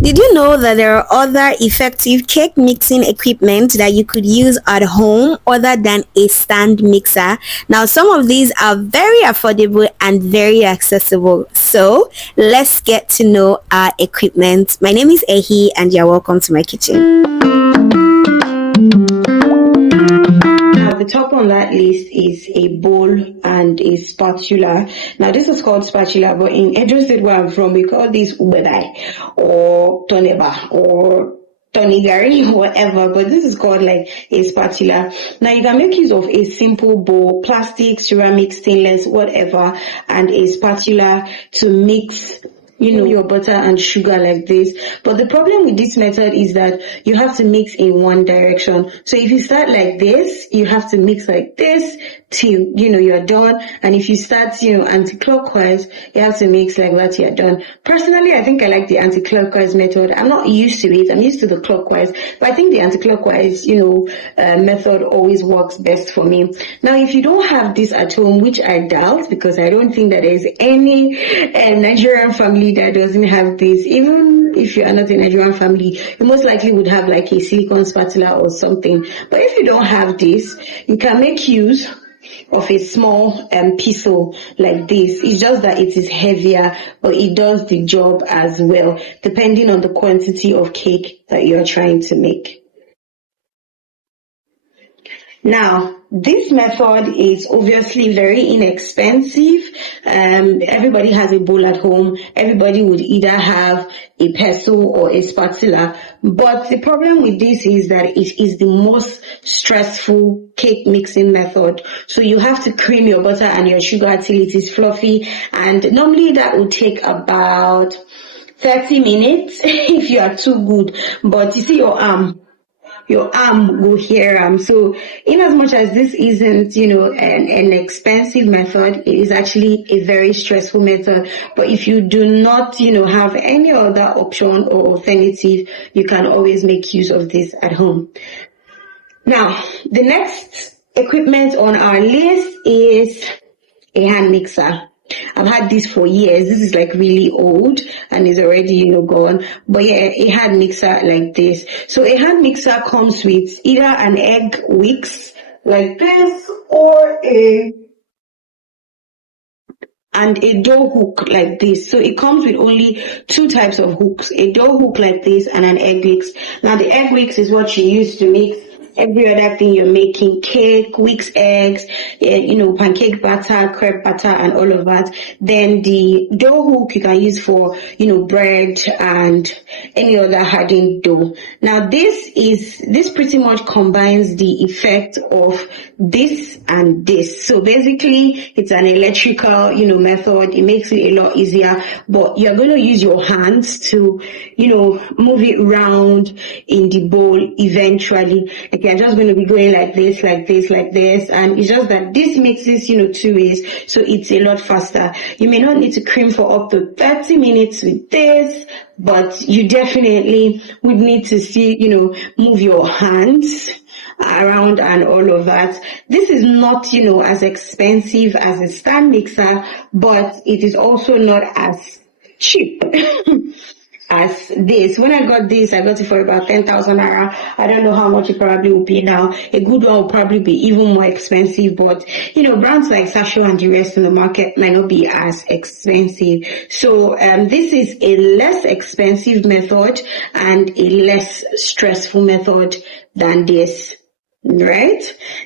Did you know that there are other effective cake mixing equipment that you could use at home other than a stand mixer? Now, some of these are very affordable and very accessible. So, let's get to know our equipment. My name is Ehi, and you're welcome to my kitchen. Now, the top on that list is a bowl and a spatula. Now, this is called spatula, but in Edo State where I'm from, we call this ubedai or toneba or tonigari, whatever, but this is called like a spatula. Now, you can make use of a simple bowl, plastic, ceramic, stainless, whatever, and a spatula to mix your butter and sugar like this. But the problem with this method is that you have to mix in one direction. So if you start like this, you have to mix like this till, you're done. And if you start, anti-clockwise, you have to mix like that, you're done. Personally, I think I like the anti-clockwise method. I'm not used to it. I'm used to the clockwise, but I think the anti-clockwise, method always works best for me. Now, if you don't have this at home, which I doubt, because I don't think that there is any Nigerian family that doesn't have this. Even if you are not a Nigerian family, you most likely would have like a silicone spatula or something. But if you don't have this, you can make use of a small pistol like this. It's just that it is heavier, but it does the job as well, depending on the quantity of cake that you're trying to make. Now, this method is obviously very inexpensive. Everybody has a bowl at home. Everybody would either have a pestle or a spatula. But the problem with this is that it is the most stressful cake mixing method. So you have to cream your butter and your sugar till it is fluffy. And normally that would take about 30 minutes if you are too good. But you see your arm will hear so in as much as this isn't an expensive method, it is actually a very stressful method. But if you do not have any other option or alternative, you can always make use of this at home. Now, the next equipment on our list is a hand mixer. I've had this for years. This is like really old and is already, gone. But yeah, a hand mixer like this. So a hand mixer comes with either an egg whisk like this or a dough hook like this. So it comes with only two types of hooks, a dough hook like this and an egg whisk. Now the egg whisk is what you use to mix every other thing you're making: cake, whisk eggs, pancake batter, crepe batter, and all of that. Then the dough hook you can use for, bread and any other hardened dough. Now this pretty much combines the effect of this and this. So basically it's an electrical, method. It makes it a lot easier, but you're going to use your hands to, move it around in the bowl eventually. Like you're just going to be going like this, like this, like this. And it's just that this mixes, two ways. So it's a lot faster. You may not need to cream for up to 30 minutes with this, but you definitely would need to see, move your hands around and all of that. This is not, as expensive as a stand mixer, but it is also not as cheap as this. When I got this, I got it for about 10,000 naira. I don't know how much it probably will be now. A good one will probably be even more expensive, but brands like Sasho and the rest in the market might not be as expensive. So this is a less expensive method and a less stressful method than this. Right?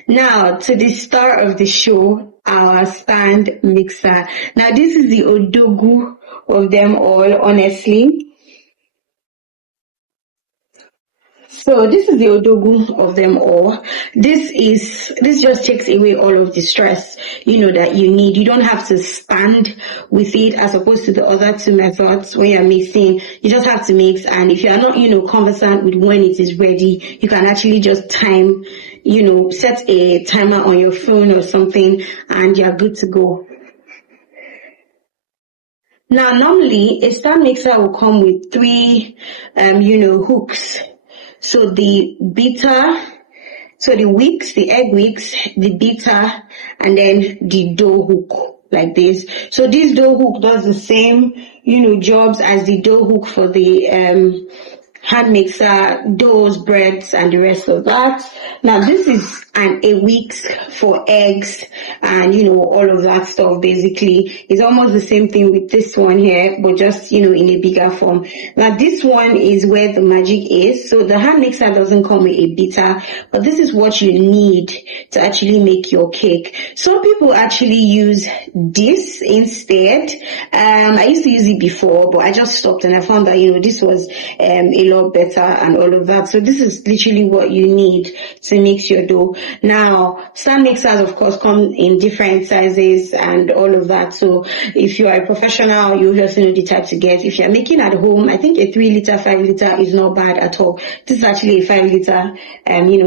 Now to the star of the show, our stand mixer. Now this is the odogu of them all, honestly. So this is the odogu of them all. This just takes away all of the stress, that you need. You don't have to stand with it as opposed to the other two methods when you're mixing. You just have to mix, and if you are not, conversant with when it is ready, you can actually just time, set a timer on your phone or something, and you're good to go. Now, normally a stand mixer will come with three, hooks. So the whisk, the egg whisk, the beater, and then the dough hook. like this. So this dough hook does the same, jobs as the dough hook for the hand mixer, doughs, breads, and the rest of that. Now this is a whisk for eggs and all of that stuff. Basically, it's almost the same thing with this one here, but just in a bigger form. Now this one is where the magic is. So the hand mixer doesn't come with a beater, but this is what you need to actually make your cake. Some people actually use this instead. I used to use it before, but I just stopped and I found that this was a lot better and all of that. So this is literally what you need to mix your dough. Now, stand mixers of course come in different sizes and all of that. So if you are a professional, you obviously know the type to get. If you're making at home, I think a 3 liter, 5 liter is not bad at all. This is actually a 5 liter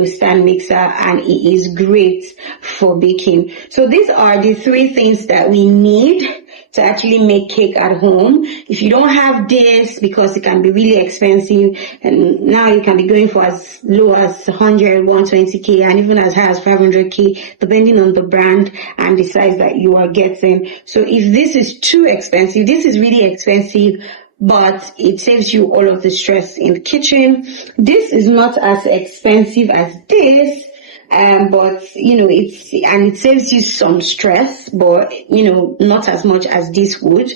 stand mixer, and it is great for baking. So these are the 3 things that we need to actually make cake at home. If you don't have this, because it can be really expensive, and now you can be going for as low as 100, 120k, and even as high as 500k, depending on the brand and the size that you are getting. So if this is too expensive, this is really expensive, but it saves you all of the stress in the kitchen. This is not as expensive as this, but it saves you some stress, but not as much as this would.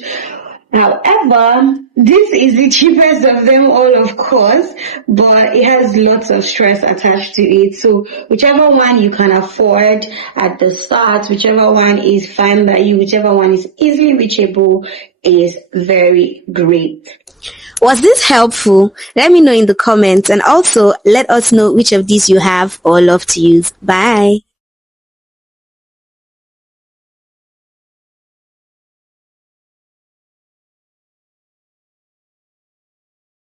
However, this is the cheapest of them all, of course, but it has lots of stress attached to it. So whichever one you can afford at the start, whichever one is fine by you, whichever one is easily reachable, is very great. Was this helpful? Let me know in the comments, and also let us know which of these you have or love to use. Bye.